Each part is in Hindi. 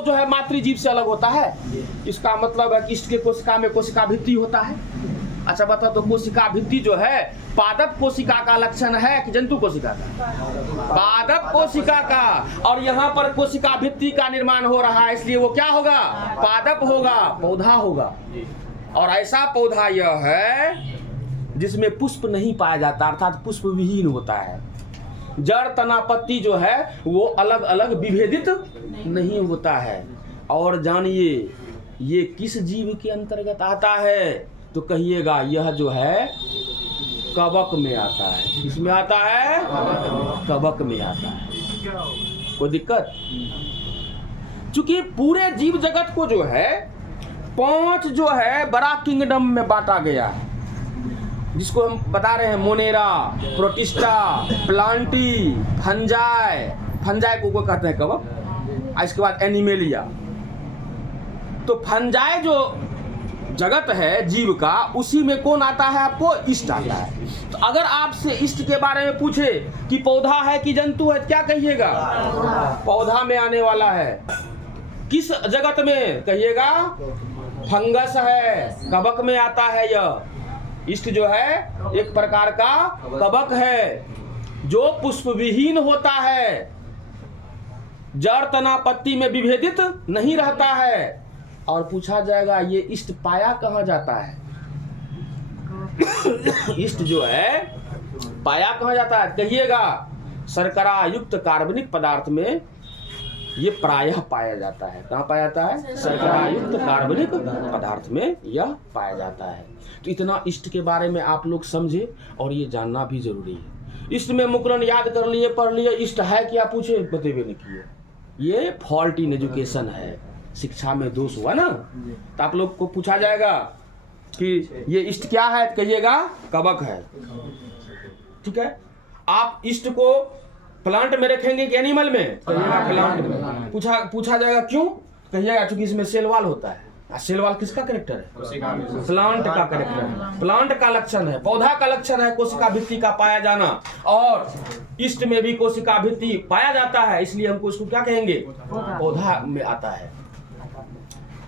वो जो है मातृजीव से अलग होता है। इसका मतलब है कि इष्ट के कोशिका में कोशिका भित्ति होता है। अच्छा बता, तो कोशिका भित्ति जो है पादप कोशिका का लक्षण है कि जंतु कोशिका का? पादप कोशिका का। और यहाँ पर कोशिका भित्ति का निर्माण हो रहा है, इसलिए वो क्या होगा? पादप होगा, पौधा होगा। और ऐसा पौधा यह है जिसमें पुष्प नहीं पाया जाता, अर्थात पुष्प विहीन होता है। जड़ तना पत्ती जो है वो अलग अलग विभेदित नहीं होता है। और जानिए ये किस जीव के अंतर्गत आता है? तो कहिएगा यह जो है कवक में आता है। किसमें आता है? कवक में आता है। कोई दिक्कत? चूंकि पूरे जीव जगत को जो है 5 जो है बड़ा किंगडम में बांटा गया है, जिसको हम बता रहे हैं Monera, protista, Plantae, fungi. Fungi को कहते हैं कवक। इसके बाद एनिमेलिया। तो फंजाई जो जगत है जीव का, उसी में कौन आता है? आपको इष्ट आता है। तो अगर आपसे इष्ट के बारे में पूछे कि पौधा है कि जंतु है, क्या कहिएगा? पौधा में आने वाला है। किस जगत में? कहिएगा फंगस है, कवक में आता है। यह इष्ट जो है एक प्रकार का कवक है जो पुष्प विहीन होता है, जड़ तना पत्ती में विभेदित नहीं रहता है। और पूछा जाएगा ये इष्ट पाया कहाँ जाता है? इष्ट जो है पाया कहाँ जाता है? कहिएगा शर्करा युक्त कार्बनिक पदार्थ में ये प्रायः पाया जाता है। कहाँ पाया जाता है? शर्करा युक्त कार्बनिक पदार्थ में यह पाया जाता है। तो इतना इष्ट के बारे में आप लोग समझे और ये जानना भी जरूरी है। इष्ट में मुकुलन याद कर लिए, पढ़ लिए। इष्ट है क्या पूछे, बतेबे नहीं किए। ये फॉल्ट इन एजुकेशन है, शिक्षा में दोष हुआ ना। तो आप लोग को पूछा जाएगा कि ये इष्ट क्या है, कहिएगा कवक है। ठीक है। आप इष्ट को प्लांट में रखेंगे कि एनिमल में? कहिएगा प्लांट में। पूछा जाएगा क्यों? कहिएगा क्योंकि इसमें सेल वॉल होता है। सेल वॉल किसका कैरेक्टर है? प्लांट का कैरेक्टर है, प्लांट का लक्षण है, पौधा का लक्षण है कोशिका भित्ति का पाया जाना। और इष्ट में भी कोशिका भित्ति पाया जाता है, इसलिए हमको इसको क्या कहेंगे? पौधा में आता है।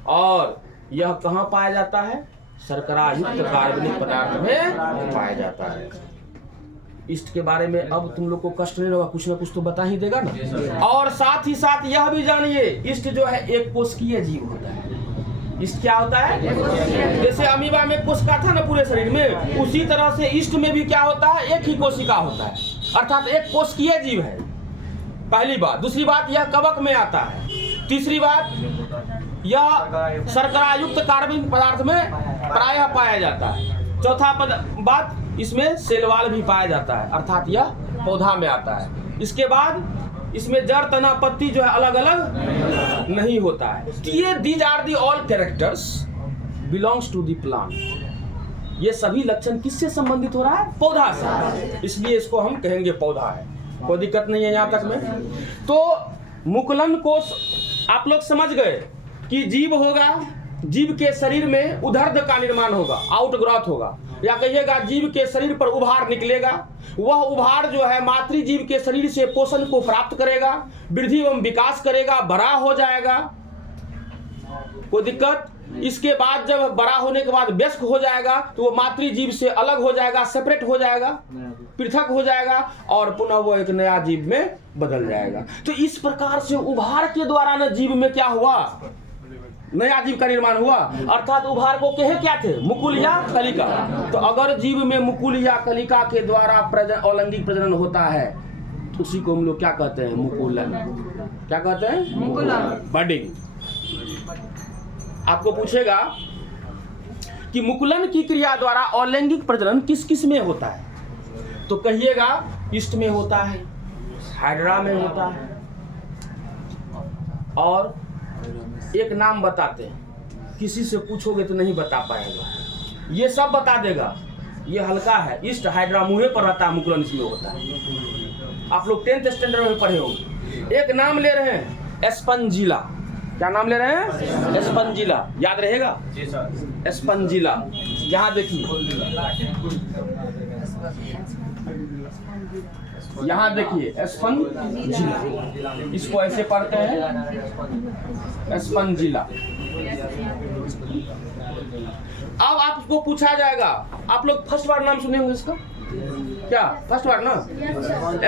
और यह कहाँ पाया जाता है? शर्करा युक्त कार्बनिक पदार्थ में पाया जाता है। इष्ट के बारे में अब तुम लोग को कष्ट नहीं होगा, कुछ ना कुछ तो बता ही देगा ना। और साथ ही साथ यह भी जानिए इष्ट जो है एक कोशिकीय जीव होता है। इष्ट क्या होता है? जैसे अमीबा में कोशिका था ना पूरे शरीर में, उसी तरह से इष्ट में भी क्या होता है? एक ही कोशिका होता है, अर्थात एक कोशिकीय जीव है। पहली बात। दूसरी बात, यह कवक में आता है। तीसरी बात, यह शर्करा युक्त कार्बनिक पदार्थ में प्रायः पाया जाता है। चौथा बात, इसमें सेलवाल भी पाया जाता है, अर्थात यह पौधा में आता है। इसके बाद इसमें जड़ तना पत्ती जो है अलग अलग नहीं होता है। तो ये these are the all characters belongs to the plant. ये सभी लक्षण किससे संबंधित हो रहा है? पौधा से, इसलिए इसको हम कहेंगे पौधा है। कोई दिक्कत नहीं है यहाँ तक में। तो मुकुलन कोश आप लोग समझ गए कि जीव होगा, जीव के शरीर में उदर्ध का निर्माण होगा, आउटग्रोथ होगा, या कहिएगा जीव के शरीर पर उभार निकलेगा। वह उभार जो है मातृजीव के शरीर से पोषण को प्राप्त करेगा, वृद्धि एवं विकास करेगा, बड़ा हो जाएगा। कोई दिक्कत? इसके बाद जब बड़ा होने के बाद वयस्क हो जाएगा तो वो मातृजीव से अलग हो जाएगा, सेपरेट हो जाएगा, पृथक हो जाएगा और पुनः वो एक नया जीव में बदल जाएगा। तो इस प्रकार से उभार के द्वारा न जीव में क्या हुआ? नया जीव का निर्माण हुआ। अर्थात उभार को कहे क्या थे? मुकुल या कलिका। तो अगर जीव में मुकुल या कलिका के द्वारा अलैंगिक प्रजनन होता है तो उसी को हम लोग क्या कहते हैं? मुकुलन। क्या कहते हैं? मुकुलन, बडिंग। आपको पूछेगा कि मुकुलन की क्रिया द्वारा अलैंगिक प्रजनन किस किस में होता है? तो कहिएगा इष्ट में होता है, हाइड्रा में होता है, और एक नाम बताते हैं, किसी से पूछोगे तो नहीं बता पाएगा, ये सब बता देगा। ये हल्का है, इष्ट हाइड्रा मुँहे पर रहता है, मुकुलन इसमें होता है। आप लोग 10th स्टैंडर्ड में पढ़े होंगे। एक नाम ले रहे हैं एस्पंजिला। क्या नाम ले रहे हैं? एस्पंजिला। याद रहेगा? जी सर। एस्पंजिला। यहाँ देखिए यहाँ देखिए स्पंजिला, इसको ऐसे पढ़ते हैं स्पंजिला। अब आपको पूछा जाएगा, आप लोग फर्स्ट बार नाम सुने होंगे इसका, क्या फर्स्ट बार ना,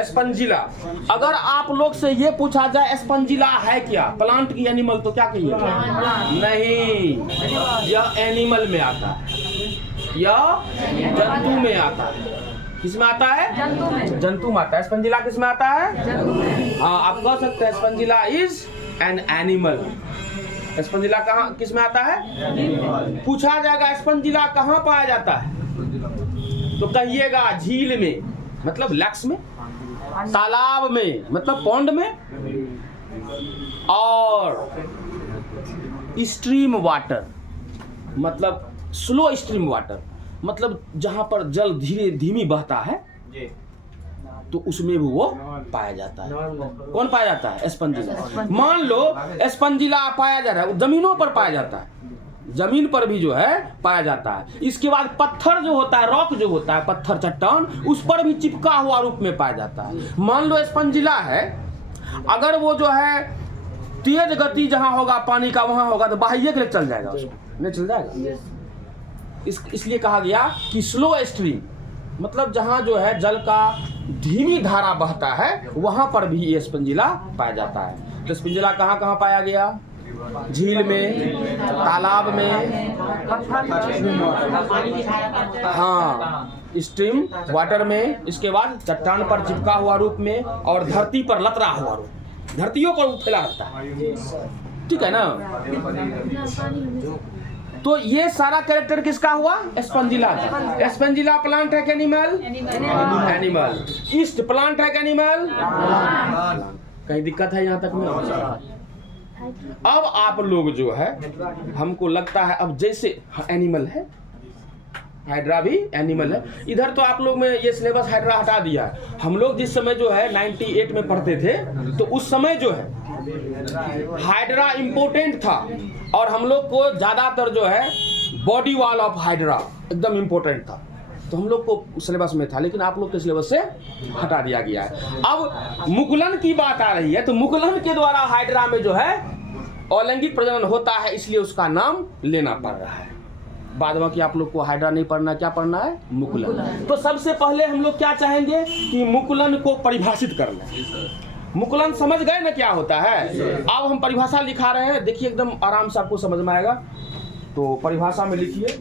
स्पंजिला। अगर आप लोग से ये पूछा जाए स्पंजिला है क्या, प्लांट की एनिमल, तो क्या कहिए? नहीं, यह एनिमल में आता है, यह जंतु में आता है। किस में आता है? जंतु में आता है। स्पंजिला किस में आता है? हाँ, आप कह सकते हैं स्पंजिला इज एन एनिमल। स्पंजिला कहाँ किस में आता है? पूछा जाएगा स्पंजिला कहाँ पाया जाता है, तो कहिएगा झील में, मतलब लेक्स में, तालाब में, मतलब पॉन्ड में, और स्ट्रीम वाटर, मतलब स्लो स्ट्रीम वाटर, मतलब जहां पर जल धीरे धीमी बहता है तो उसमें भी वो पाया जाता है। कौन पाया जाता है? स्पंजिला। मान लो स्पंजिला पाया जा रहा है, जमीनों पर पाया जाता है, जमीन पर भी जो है पाया जाता है। इसके बाद पत्थर जो होता है, रॉक जो होता है, पत्थर चट्टान, उस पर भी चिपका हुआ रूप में पाया जाता है। मान लो स्पंजिला है, अगर वो जो है तेज गति जहां होगा पानी का वहां होगा तो बाह्य के लिए चल जाएगा, उसको नहीं चल जाएगा। इसलिए कहा गया कि स्लो स्ट्रीम, मतलब जहां जो है जल का धीमी धारा बहता है वहां पर भी ये स्पंजिला पाया जाता है। तो स्पंजिला कहाँ कहाँ पाया गया? झील में, तालाब में, हाँ स्ट्रीम वाटर में, इसके बाद चट्टान पर चिपका हुआ रूप में, और धरती पर लतरा हुआ रूप, धरतियों पर फैला रहता है। ठीक है ना? तो ये सारा कैरेक्टर किसका हुआ? स्पंजिला का। स्पंजिला प्लांट है कि एनिमल? एनिमल। ईस्ट प्लांट है कि एनिमल? कहीं दिक्कत है यहाँ तक में? अब आप लोग जो है, हमको लगता है अब जैसे एनिमल है, हाइड्रा भी एनिमल है। इधर तो आप लोग में ये सिलेबस हाइड्रा हटा दिया है। हम लोग जिस समय जो है 98 में पढ़ते थे, तो उस समय जो है हाइड्रा इम्पोर्टेंट था, और हम लोग को ज्यादातर जो है बॉडी वॉल ऑफ हाइड्रा एकदम इम्पोर्टेंट था, तो हम लोग को सिलेबस में था, लेकिन आप लोग के सिलेबस से हटा दिया गया है। अब मुकुलन की बात आ रही है, तो मुकुलन के द्वारा हाइड्रा में जो है अलैंगिक प्रजनन होता है, इसलिए उसका नाम लेना पड़ रहा है। बाद में कि आप लोग को हाइड्रा नहीं पढ़ना, क्या पढ़ना है? मुकुलन। तो सबसे पहले हम लोग क्या चाहेंगे कि मुकुलन को परिभाषित कर लें। मुकुलन समझ गए ना क्या होता है? अब हम परिभाषा लिखा रहे हैं, देखिए एकदम आराम से आपको समझ में आएगा। तो परिभाषा में लिखिए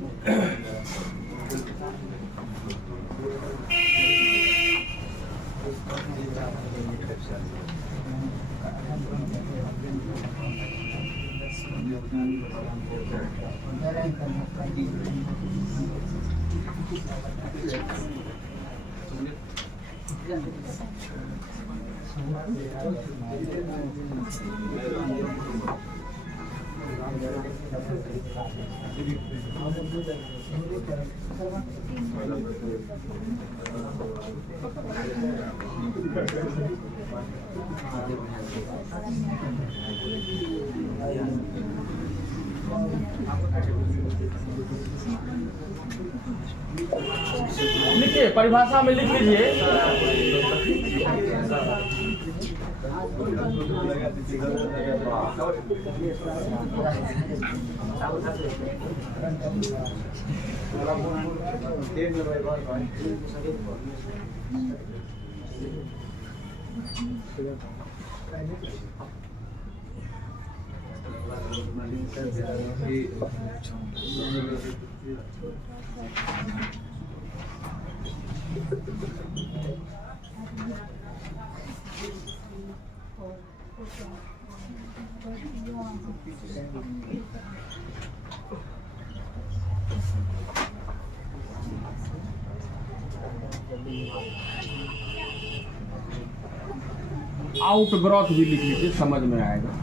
लिखिए, परिभाषा में लिख लीजिए। आउटग्रोथ भी लिख लीजिए, समझ में आएगा।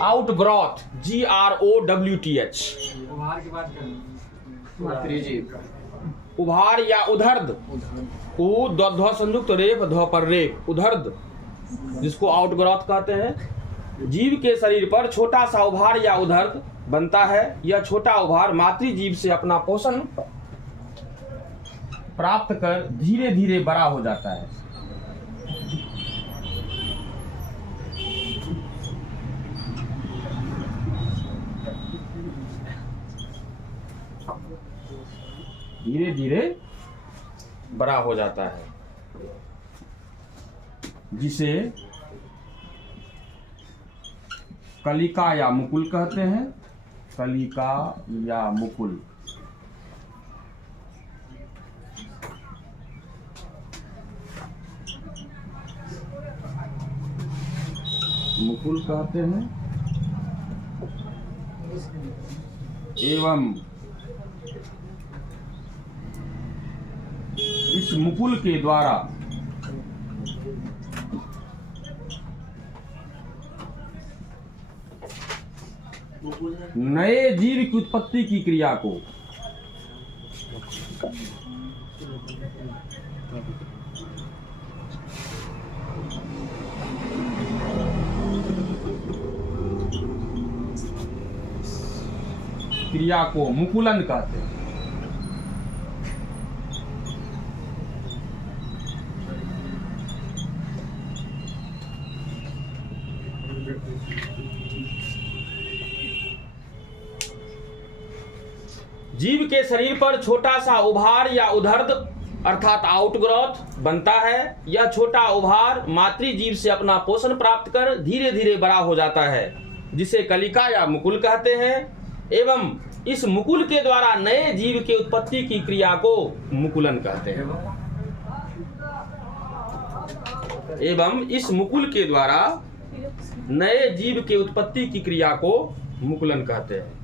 Outgrowth, GROWTH। उभार या उधर्द, उ ध्व संयुक्त रेप ध्व पर रेप, उधर्द, जिसको आउटग्रोथ कहते हैं। जीव के शरीर पर छोटा सा उभार या उधर्द बनता है। यह छोटा उभार मातृजीव से अपना पोषण प्राप्त कर धीरे धीरे बड़ा हो जाता है। धीरे धीरे बड़ा हो जाता है, जिसे कलिका या मुकुल कहते हैं। कलिका या मुकुल। मुकुल कहते हैं। एवं इस मुकुल के द्वारा नए जीव की उत्पत्ति की क्रिया को मुकुलन कहते हैं। जीव के शरीर पर छोटा सा उभार या उधर्द अर्थात आउटग्रोथ बनता है। यह छोटा उभार मातृजीव से अपना पोषण प्राप्त कर धीरे धीरे बड़ा हो जाता है, जिसे कलिका या मुकुल कहते हैं। एवं इस मुकुल के द्वारा नए जीव के उत्पत्ति की क्रिया को मुकुलन कहते हैं। एवं इस मुकुल के द्वारा नए जीव के उत्पत्ति की क्रिया को मुकुलन कहते हैं।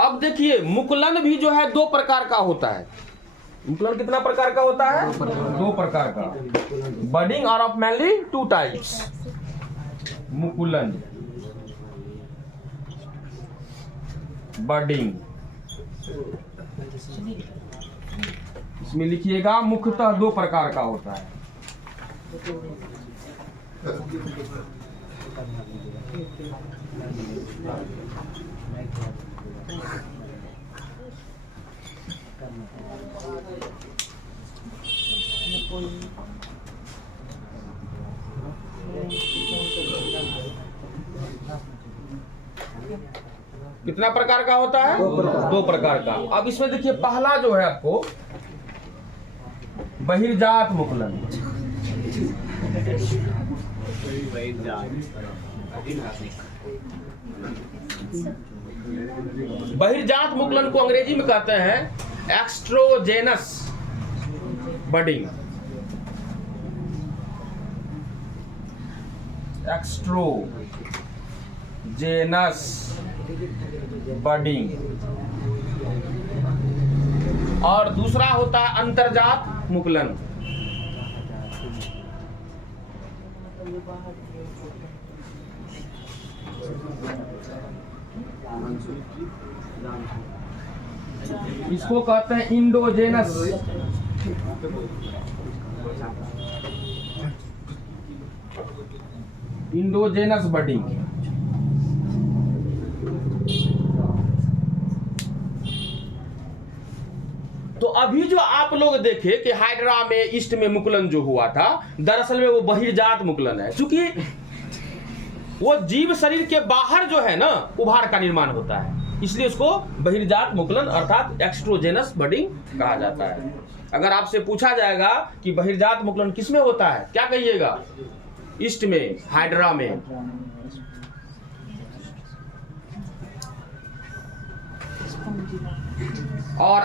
अब देखिए, मुकुलन भी जो है दो प्रकार का होता है। मुकुलन कितना प्रकार का होता है? दो प्रकार का। बडिंग और ऑफ मेनली टू टाइप्स। मुकुलन, बडिंग, इसमें लिखिएगा मुख्यतः दो प्रकार का होता है। कितना प्रकार का होता है? दो प्रकार का। अब इसमें देखिए, पहला जो है आपको बहिर्जात मुकुलन। बहिर्जात मुकुलन को अंग्रेजी में कहते हैं एक्स्ट्रोजेनस बडिंग। एक्स्ट्रोजेनस बडिंग। और दूसरा होता है अंतर्जात मुकुलन। इसको कहते हैं इंडोजेनस। Endogenous budding. तो अभी जो आप लोग देखे कि हाइड्रा में ईस्ट में मुकुलन जो हुआ था, दरअसल में वो बहिर्जात मुकुलन है। क्योंकि वो जीव शरीर के बाहर जो है ना उभार का निर्माण होता है, इसलिए उसको बहिर्जात मुकुलन अर्थात एक्स्ट्रोजेनस बडिंग कहा जाता है। अगर आपसे पूछा जाएगा कि बहिर्जात मुकुलन किसमें होता है, क्या कहिएगा? ईस्ट में, हाइड्रा में। और